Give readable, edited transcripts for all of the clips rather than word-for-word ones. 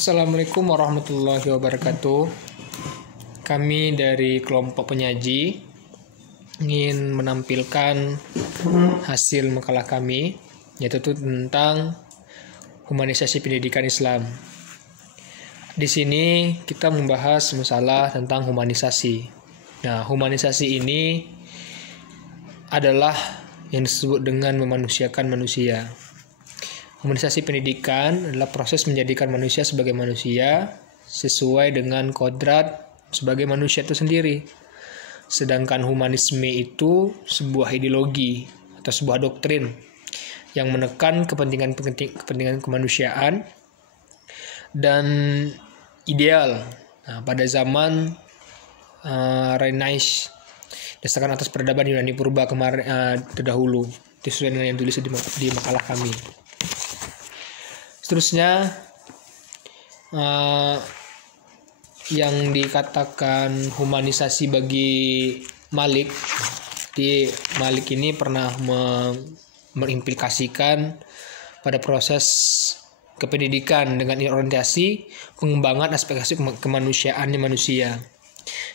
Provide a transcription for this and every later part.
Assalamualaikum warahmatullahi wabarakatuh. Kami dari kelompok penyaji ingin menampilkan hasil makalah kami, yaitu tentang humanisasi pendidikan Islam. Di sini kita membahas masalah tentang humanisasi. Nah, humanisasi ini adalah yang disebut dengan memanusiakan manusia. Humanisasi pendidikan adalah proses menjadikan manusia sebagai manusia sesuai dengan kodrat sebagai manusia itu sendiri. Sedangkan humanisme itu sebuah ideologi atau sebuah doktrin yang menekan kepentingan kemanusiaan dan ideal. Nah, pada zaman Renaissance, dasarkan atas peradaban Yunani purba terdahulu, sesuai dengan yang tulis di makalah kami. Seterusnya, yang dikatakan humanisasi bagi Malik, Malik ini pernah mengimplikasikan pada proses kependidikan dengan orientasi pengembangan aspek-aspek kemanusiaan manusia,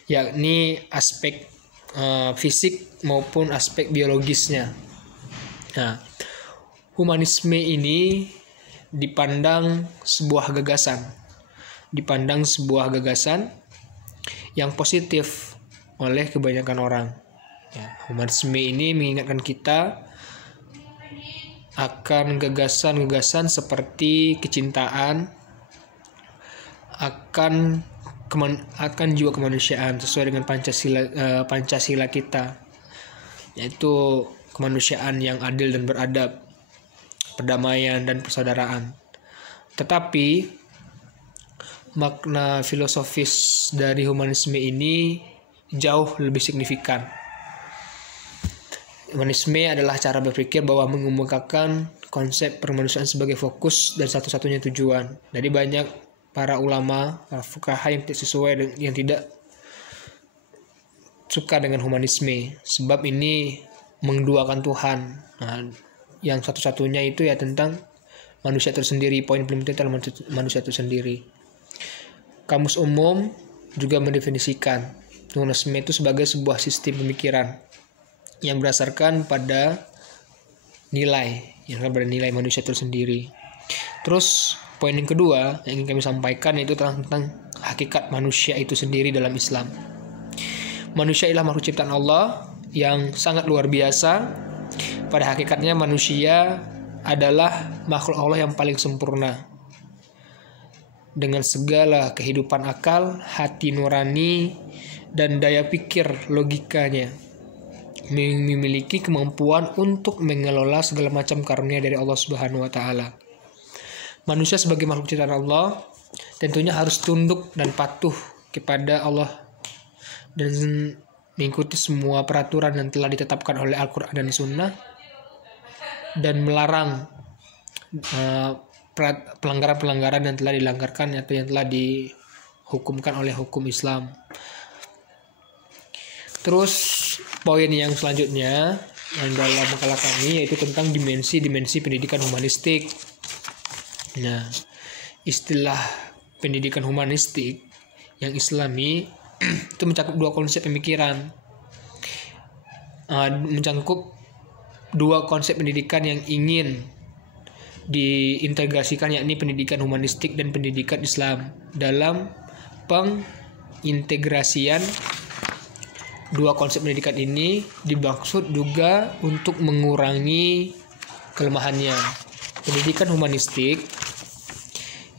yakni aspek fisik maupun aspek biologisnya. Nah, humanisme ini dipandang sebuah gagasan yang positif oleh kebanyakan orang. Ya, humanisme ini mengingatkan kita akan gagasan-gagasan seperti kecintaan, akan jiwa kemanusiaan sesuai dengan Pancasila kita, yaitu kemanusiaan yang adil dan beradab, perdamaian dan persaudaraan. Tetapi makna filosofis dari humanisme ini jauh lebih signifikan. Humanisme adalah cara berpikir bahwa mengemukakan konsep permanusiaan sebagai fokus dan satu-satunya tujuan. Jadi banyak para ulama, para fuqaha yang tidak suka dengan humanisme, sebab ini menduakan Tuhan. Nah, yang satu-satunya itu ya tentang manusia itu sendiri, poin paling penting tentang manusia itu sendiri. Kamus Umum juga mendefinisikan humanisme itu sebagai sebuah sistem pemikiran yang berdasarkan pada nilai manusia itu sendiri. Terus poin yang kedua yang ingin kami sampaikan yaitu tentang hakikat manusia itu sendiri dalam Islam. Manusia ialah makhluk ciptaan Allah yang sangat luar biasa. Pada hakikatnya manusia adalah makhluk Allah yang paling sempurna, dengan segala kehidupan akal, hati nurani, dan daya pikir logikanya, memiliki kemampuan untuk mengelola segala macam karunia dari Allah Subhanahu wa Ta'ala. Manusia sebagai makhluk ciptaan Allah tentunya harus tunduk dan patuh kepada Allah dan mengikuti semua peraturan yang telah ditetapkan oleh Al-Quran dan Sunnah, dan melarang pelanggaran-pelanggaran yang telah dilanggarkan atau yang telah dihukumkan oleh hukum Islam. Terus poin yang selanjutnya yang dalam makalah kami yaitu tentang dimensi-dimensi pendidikan humanistik. Nah, istilah pendidikan humanistik yang Islami itu mencakup dua konsep pemikiran, mencakup dua konsep pendidikan yang ingin diintegrasikan, yakni pendidikan humanistik dan pendidikan Islam. Dalam pengintegrasian dua konsep pendidikan ini dimaksud juga untuk mengurangi kelemahannya. Pendidikan humanistik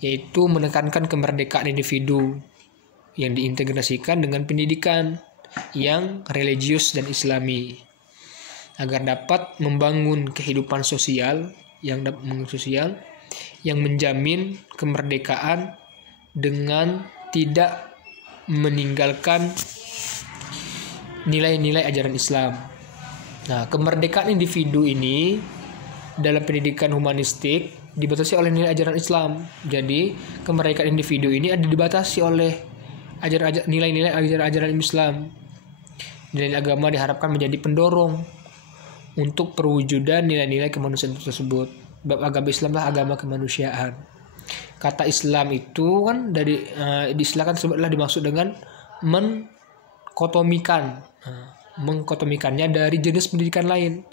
yaitu menekankan kemerdekaan individu yang diintegrasikan dengan pendidikan yang religius dan Islami, agar dapat membangun kehidupan sosial yang menjamin kemerdekaan dengan tidak meninggalkan nilai-nilai ajaran Islam. Nah, kemerdekaan individu ini dalam pendidikan humanistik dibatasi oleh nilai ajaran Islam. Jadi, kemerdekaan individu ini dibatasi oleh nilai-nilai ajaran Islam. Nilai agama diharapkan menjadi pendorong untuk perwujudan nilai-nilai kemanusiaan tersebut. Bab agama Islam adalah agama kemanusiaan. Kata Islam itu kan dari diistilahkan sebutlah dimaksud dengan mengkotomikan, mengkotomikannya dari jenis pendidikan lain.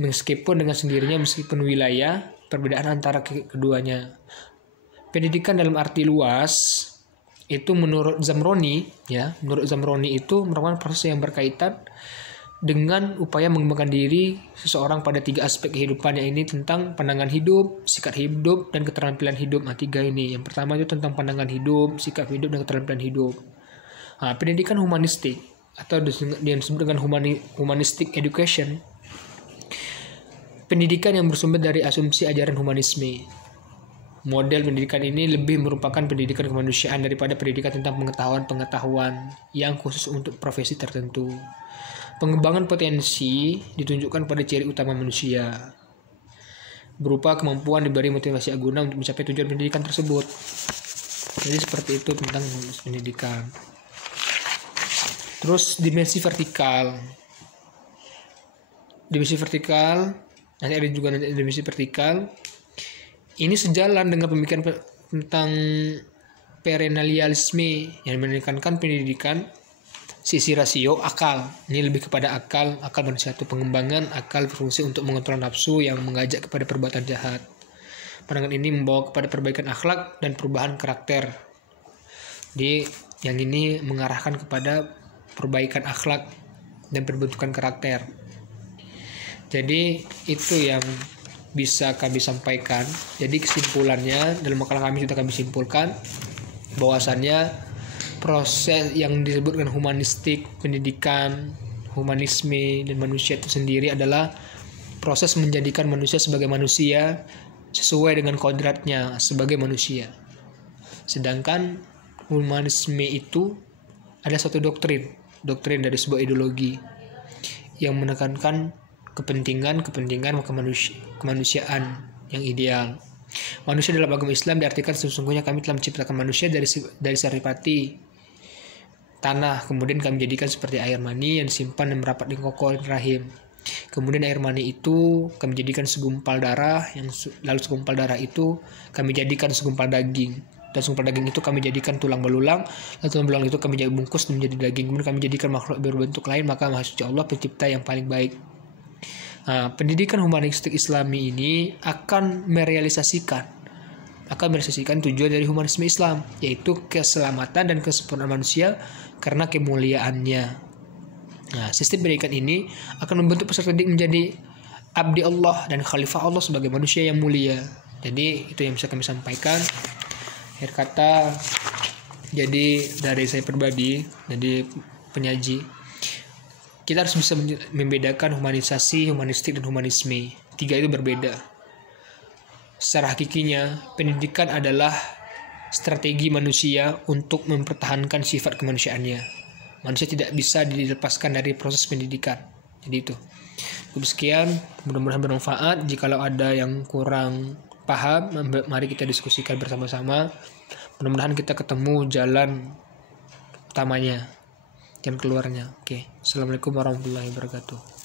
Meskipun dengan sendirinya, meskipun wilayah, perbedaan antara keduanya. Pendidikan dalam arti luas itu menurut Zamroni, menurut Zamroni itu merupakan proses yang berkaitan dengan upaya mengembangkan diri seseorang pada 3 aspek kehidupan, ini tentang pandangan hidup, sikap hidup, dan keterampilan hidup. 3 ini. Yang pertama itu tentang pandangan hidup, sikap hidup, dan keterampilan hidup. Pendidikan humanistik atau yang disebut dengan humanistic education, pendidikan yang bersumber dari asumsi ajaran humanisme. Model pendidikan ini lebih merupakan pendidikan kemanusiaan daripada pendidikan tentang pengetahuan yang khusus untuk profesi tertentu. Pengembangan potensi ditunjukkan pada ciri utama manusia, berupa kemampuan diberi motivasi guna untuk mencapai tujuan pendidikan tersebut. Jadi seperti itu tentang pendidikan. Terus dimensi vertikal. Dimensi vertikal, nanti ada juga dimensi vertikal. Ini sejalan dengan pemikiran tentang perennialisme yang menekankan pendidikan sisi rasio akal. Ini lebih kepada akal manusia itu, pengembangan akal berfungsi untuk mengontrol nafsu yang mengajak kepada perbuatan jahat. Pandangan ini membawa kepada perbaikan akhlak dan perubahan karakter. Di yang ini mengarahkan kepada perbaikan akhlak dan pembentukan karakter. Jadi itu yang bisa kami sampaikan. Jadi kesimpulannya dalam makalah kami sudah kami simpulkan bahwasannya proses yang disebut dengan humanistik, pendidikan, humanisme, dan manusia itu sendiri adalah proses menjadikan manusia sebagai manusia sesuai dengan kodratnya sebagai manusia. Sedangkan humanisme itu ada satu doktrin dari sebuah ideologi yang menekankan kepentingan kemanusiaan yang ideal. Manusia dalam agama Islam diartikan sesungguhnya kami telah menciptakan manusia dari saripati tanah, kemudian kami jadikan seperti air mani yang disimpan dan merapat di kokon rahim. Kemudian air mani itu kami jadikan segumpal darah, lalu segumpal darah itu kami jadikan segumpal daging, dan segumpal daging itu kami jadikan tulang belulang, lalu tulang belulang itu kami bungkus menjadi daging, kemudian kami jadikan makhluk berbentuk lain, maka Maha Suci Allah pencipta yang paling baik. Pendidikan humanistik Islami ini akan merealisasikan tujuan dari humanisme Islam, yaitu keselamatan dan kesempurnaan manusia karena kemuliaannya. Sistem pendidikan ini akan membentuk peserta didik menjadi abdi Allah dan khalifah Allah sebagai manusia yang mulia. Jadi itu yang bisa kami sampaikan. Akhir kata, jadi dari saya pribadi, jadi penyaji, kita harus bisa membedakan humanisasi, humanistik, dan humanisme. 3 itu berbeda. Secara hakikinya, pendidikan adalah strategi manusia untuk mempertahankan sifat kemanusiaannya. Manusia tidak bisa dilepaskan dari proses pendidikan. Jadi itu. Sekian, mudah-mudahan bermanfaat. Jikalau ada yang kurang paham, mari kita diskusikan bersama-sama. Mudah-mudahan kita ketemu jalan utamanya dan keluarnya. Oke. Assalamualaikum warahmatullahi wabarakatuh.